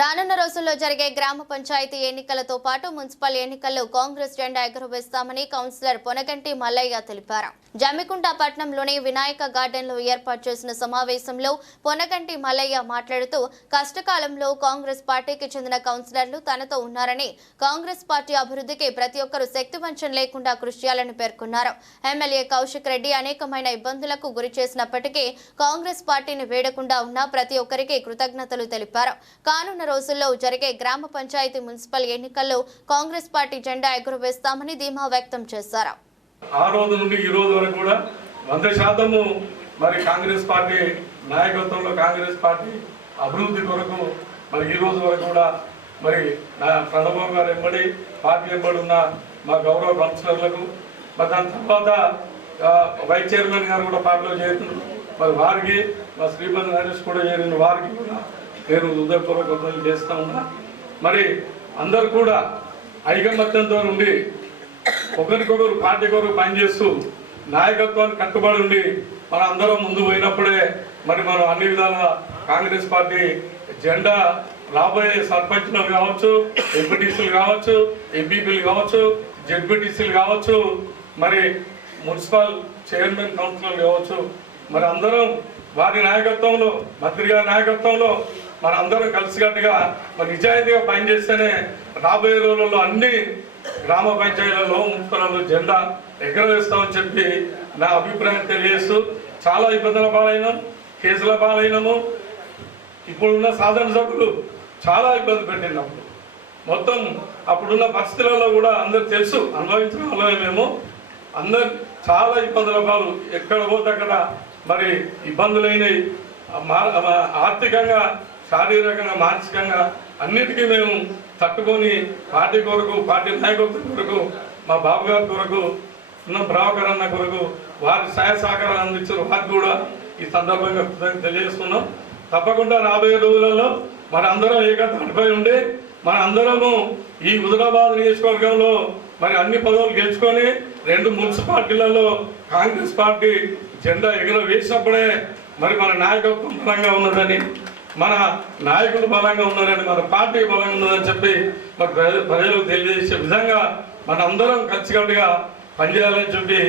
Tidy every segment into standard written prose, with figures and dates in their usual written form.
రానున్న రోజుల్లో జరిగే గ్రామ పంచాయతీ ఎన్నికలతో పాటు మున్సిపల్ ఎన్నికల్లో కాంగ్రెస్ జెండా ఎగురవేస్తామని కౌన్సిలర్ పొనగంటి మల్లయ్య తెలిపారు. జమ్మికుంట పట్టణంలోని వినాయక గార్డెన్లో ఏర్పాటు చేసిన సమావేశంలో పొనగంటి మల్లయ్య మాట్లాడుతూ కష్టకాలంలో కాంగ్రెస్ పార్టీకి చెందిన కౌన్సిలర్లు తనతో ఉన్నారని, కాంగ్రెస్ పార్టీ అభివృద్ధికి ప్రతి ఒక్కరూ శక్తివంచన లేకుండా కృషి చేయాలని పేర్కొన్నారు. ఎమ్మెల్యే కౌశిక్ రెడ్డి అనేకమైన ఇబ్బందులకు గురి చేసినప్పటికీ కాంగ్రెస్ పార్టీని వేడకుండా ఉన్న ప్రతి ఒక్కరికి కృతజ్ఞతలు తెలిపారు. కానున్న రోజుల్లో జరిగే గ్రామ పంచాయతీ మున్సిపల్ ఎన్నికల్లో కాంగ్రెస్ పార్టీ జెండా ఎగురవేస్తామని ధీమా వ్యక్తం చేశారు. ఆ రోజు నుండి ఈ రోజు వరకు కూడా 100% మరి కాంగ్రెస్ పార్టీ నాయకత్వంలో కాంగ్రెస్ పార్టీ అభివృద్ధి కొరకు మరి ఈ రోజు వరకు కూడా మరి ప్రణబ్ గారు ఎంబడి పార్టీ ఎంబడి ఉన్న మా గౌరవ కౌన్సిలర్లకు మరి దాని తర్వాత వైస్ చైర్మన్ గారు కూడా పార్టీలో చేరుతున్నారు. మరి వారికి మా శ్రీపతి నరేష్ కూడా చేరిన వారికి కూడా నేను హృదయపూర్వక చేస్తూ ఉన్నా. మరి అందరు కూడా ఐకమత్యంతో ఉండి ఒకరికొకరు పార్టీ కొరకు పనిచేస్తూ నాయకత్వానికి కట్టుబడి ఉండి మన అందరం ముందు పోయినప్పుడే మరి మనం అన్ని విధాల కాంగ్రెస్ పార్టీ జెండా రాబోయే సర్పంచ్లు కావచ్చు, ఎంపీటీసీలు కావచ్చు, ఎంపీపీలు కావచ్చు, జెడ్పీటీసీలు కావచ్చు, మరి మున్సిపల్ చైర్మన్ కౌన్సిలర్లు కావచ్చు, మరి అందరం వారి నాయకత్వంలో, మంత్రి గారి నాయకత్వంలో మన అందరం కలిసికట్టుగా మరి నిజాయితీగా పనిచేస్తేనే రాబోయే రోజుల్లో అన్ని గ్రామ పంచాయతీలలో మున్సిపల్ జెండా ఎగరవేస్తామని చెప్పి నా అభిప్రాయం తెలియజేస్తూ, చాలా ఇబ్బందుల పాలైనాం, కేసుల పాలైనాము. ఇప్పుడున్న సాధారణ సభ్యులు చాలా ఇబ్బంది పెట్టినప్పుడు మొత్తం అప్పుడున్న పరిస్థితులలో కూడా అందరు తెలుసు, అనుభవించిన వాళ్ళమే మేము. అందరు చాలా ఇబ్బందుల పాలు, ఎక్కడ పోతే అక్కడ మరి ఇబ్బందులైనవి, ఆర్థికంగా, శారీరకంగా, మానసికంగా అన్నిటికీ మేము తట్టుకొని పార్టీ కొరకు, పార్టీ నాయకత్వం కొరకు, మా బాబు గారి కొరకు, ఉన్న ప్రభాకర్ అన్న కొరకు వారి సహాయ సహకారాలు అందించారు. వారికి కూడా ఈ సందర్భంగా తెలియజేస్తున్నాం. తప్పకుండా రాబోయే రోజులలో మన అందరం ఏకతాటిపై ఉండి మన అందరము ఈ హుజరాబాద్ నియోజకవర్గంలో మరి అన్ని పదవులు గెలుచుకొని 2 మున్సిపాలిటీలలో కాంగ్రెస్ పార్టీ జెండా ఎగురవేసినప్పుడే మరి మన నాయకత్వం బలంగా ఉన్నదని, మన నాయకులు బలంగా ఉన్నారని, మన పార్టీ బలంగా ఉన్నదని చెప్పి మరి ప్రజలకు తెలియజేసే విధంగా మన అందరం కలిసికట్టుగా పనిచేయాలని చెప్పి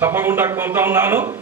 తప్పకుండా కోరుతా ఉన్నాను.